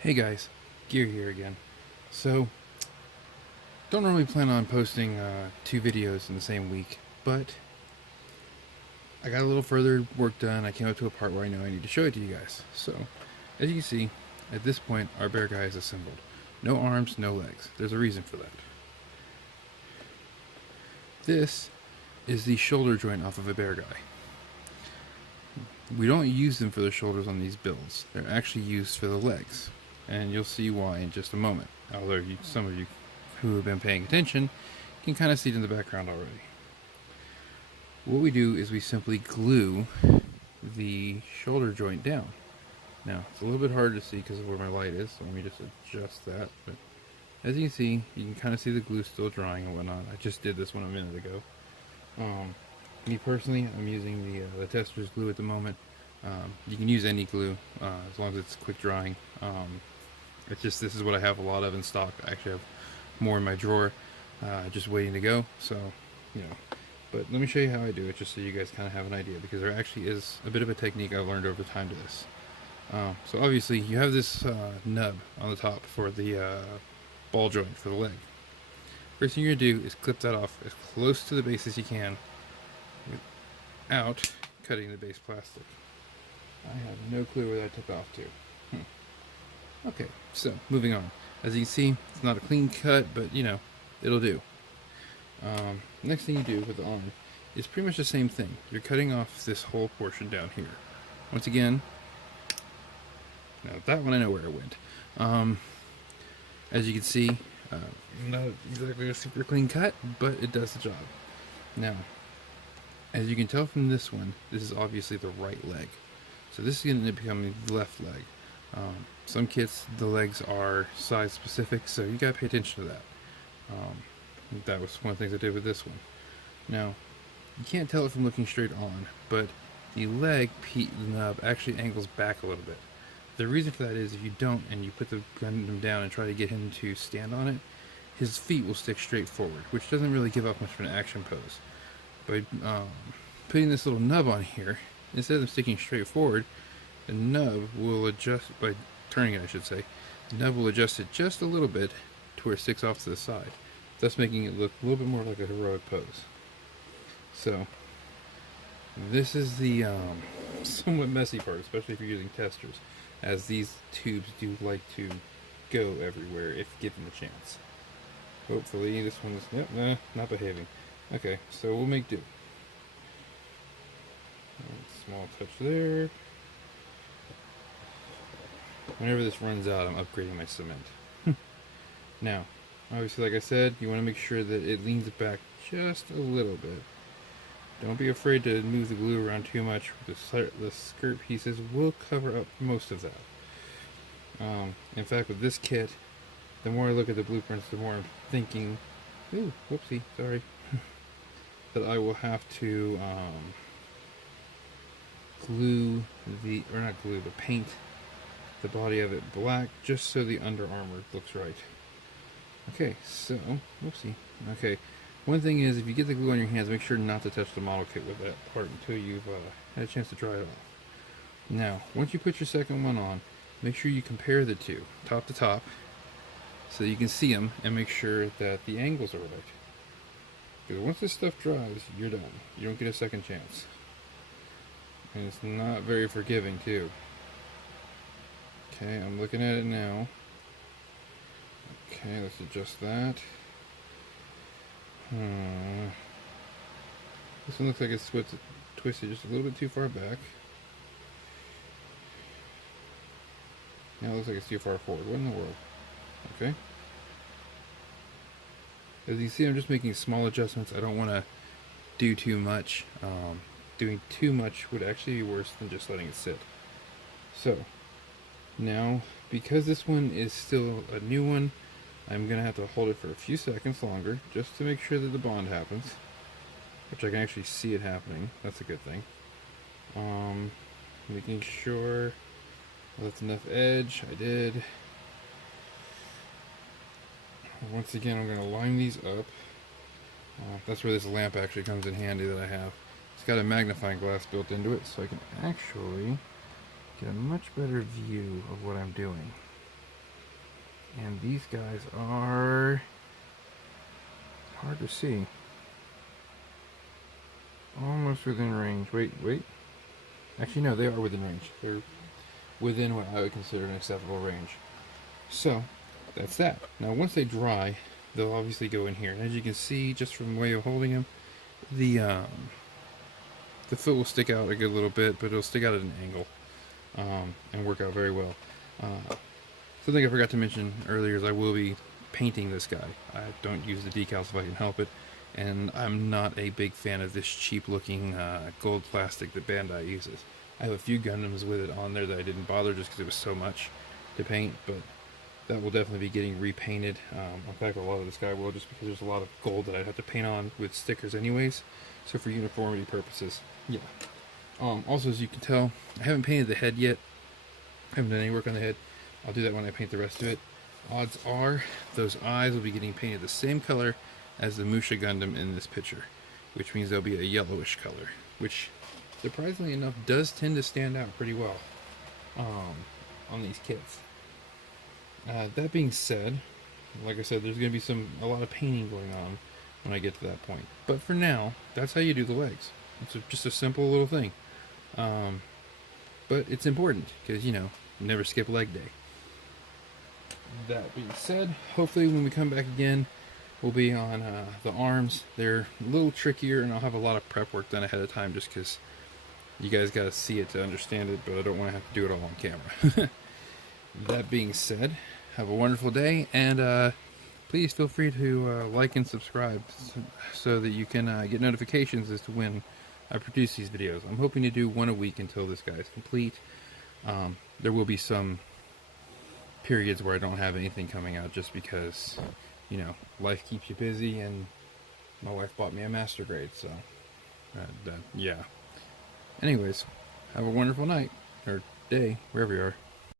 Hey guys, Gear here again. So, don't normally plan on posting two videos in the same week, but I got a little further work done. I came up to a part where I know I need to show it to you guys. So, as you can see, at this point, our bear guy is assembled. No arms, no legs. There's a reason for that. This is the shoulder joint off of a bear guy. We don't use them for the shoulders on these builds. They're actually used for the legs, and you'll see why in just a moment. Although some of you who have been paying attention can kind of see it in the background already. What we do is we simply glue the shoulder joint down. Now, it's a little bit hard to see because of where my light is, so let me just adjust that. But as you can see, you can kind of see the glue still drying and whatnot. I just did this one a minute ago. Me personally, I'm using the Tester's glue at the moment. You can use any glue as long as it's quick drying. It's just this is what I have a lot of in stock. I actually have more in my drawer, just waiting to go. So, you know. But let me show you how I do it, just so you guys kind of have an idea, because there actually is a bit of a technique I've learned over time to this. So obviously, you have this nub on the top for the ball joint for the leg. First thing you're going to do is clip that off as close to the base as you can without cutting the base plastic. I have no clue where that took off to. Okay, so moving on. As you can see, it's not a clean cut, but you know, it'll do. Next thing you do with the arm is pretty much the same thing. You're cutting off this whole portion down here. Once again, now that one I know where it went. As you can see, not exactly a super clean cut, but it does the job. Now, as you can tell from this one, this is obviously the right leg. So this is going to become the left leg. Some kits, the legs are size specific, so you got to pay attention to that. That was one of the things I did with this one. Now, you can't tell it from looking straight on, but the leg, the nub, actually angles back a little bit. The reason for that is if you don't and you put the Gundam down and try to get him to stand on it, his feet will stick straight forward, which doesn't really give off much of an action pose. By putting this little nub on here, instead of sticking straight forward, the nub will adjust, by turning it I should say, the nub will adjust it just a little bit to where it sticks off to the side, thus making it look a little bit more like a heroic pose. So, this is the somewhat messy part, especially if you're using testers, as these tubes do like to go everywhere if given the chance. Hopefully this one is, yep, nah, not behaving. Okay, so we'll make do. Small touch there. Whenever this runs out, I'm upgrading my cement. Now, obviously, like I said, you want to make sure that it leans back just a little bit. Don't be afraid to move the glue around too much. The skirt pieces will cover up most of that. In fact, with this kit, the more I look at the blueprints, the more I'm thinking, ooh, whoopsie, sorry, that I will have to paint the body of it black just so the Under Armour looks right. Okay, so, whoopsie. Okay, one thing is if you get the glue on your hands, make sure not to touch the model kit with that part until you've had a chance to dry it off. Now, once you put your second one on, make sure you compare the two, top to top, so you can see them and make sure that the angles are right. Because once this stuff dries, you're done. You don't get a second chance. And it's not very forgiving, too. Okay, I'm looking at it now. Okay, let's adjust that. This one looks like it's twisted just a little bit too far back. Now it looks like it's too far forward. What in the world? Okay. As you see, I'm just making small adjustments. I don't want to do too much. Doing too much would actually be worse than just letting it sit. So, now, because this one is still a new one, I'm going to have to hold it for a few seconds longer just to make sure that the bond happens, which I can actually see it happening. That's a good thing. Making sure that's enough edge. I did. Once again, I'm going to line these up. That's where this lamp actually comes in handy that I have. It's got a magnifying glass built into it, so I can actually get a much better view of what I'm doing. And these guys are hard to see. Almost within range. Wait. Actually, no, they are within range. They're within what I would consider an acceptable range. So, that's that. Now, once they dry, they'll obviously go in here. And as you can see, just from the way of holding them, the foot will stick out a good little bit, but it'll stick out at an angle and work out very well. Something I forgot to mention earlier is I will be painting this guy. I don't use the decals if I can help it, and I'm not a big fan of this cheap looking gold plastic that Bandai uses. I have a few Gundams with it on there that I didn't bother just because it was so much to paint, but that will definitely be getting repainted. In fact, a lot of this guy will, just because there's a lot of gold that I'd have to paint on with stickers anyways. So for uniformity purposes, yeah. Also, as you can tell, I haven't painted the head yet. I haven't done any work on the head. I'll do that when I paint the rest of it. Odds are those eyes will be getting painted the same color as the Musha Gundam in this picture, which means they'll be a yellowish color, which surprisingly enough does tend to stand out pretty well on these kits. That being said, like I said, there's going to be a lot of painting going on when I get to that point. But for now, that's how you do the legs. It's just a simple little thing. But it's important because, never skip leg day. That being said, hopefully when we come back again, we'll be on the arms. They're a little trickier, and I'll have a lot of prep work done ahead of time just because you guys got to see it to understand it, but I don't want to have to do it all on camera. That being said, have a wonderful day, and please feel free to like and subscribe so that you can get notifications as to when I produce these videos. I'm hoping to do one a week until this guy is complete. There will be some periods where I don't have anything coming out just because, life keeps you busy, and my wife bought me a master grade, so yeah. Anyways, have a wonderful night, or day, wherever you are.